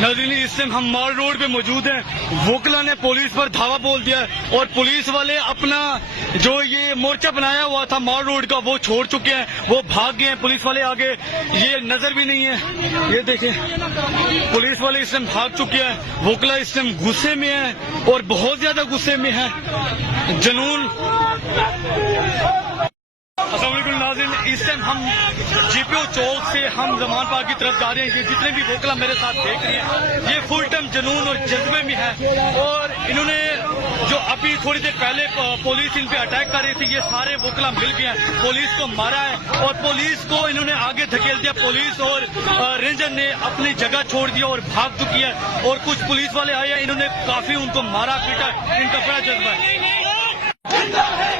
नाज़रीन, इस टाइम हम माल रोड पे मौजूद हैं। वोकला ने पुलिस पर धावा बोल दिया और पुलिस वाले अपना जो ये मोर्चा बनाया हुआ था माल रोड का वो छोड़ चुके हैं, वो भाग गए हैं। पुलिस वाले आगे ये नजर भी नहीं है। ये देखें, पुलिस वाले इस टाइम भाग चुके हैं। वोकला इस टाइम गुस्से में है और बहुत ज्यादा गुस्से में है। जुनून। अस्सलाम वालेकुम नाज़रीन, इस टाइम हम जीपीओ चौक से हम जमान पार्क की तरफ जा रहे हैं। ये जितने भी वोकला मेरे साथ देख रहे हैं, ये फुल टाइम जुनून और जज्बे में है। और इन्होंने जो अभी थोड़ी देर पहले पुलिस इन पे अटैक कर रही थी, ये सारे वोकला मिल गए हैं, पुलिस को मारा है और पुलिस को इन्होंने आगे धकेल दिया। पुलिस और रेंजर ने अपनी जगह छोड़ दिया और भाग चुकी है। और कुछ पुलिस वाले आए हैं, इन्होंने काफी उनको मारा पीटा। इनका बड़ा जज्बा है।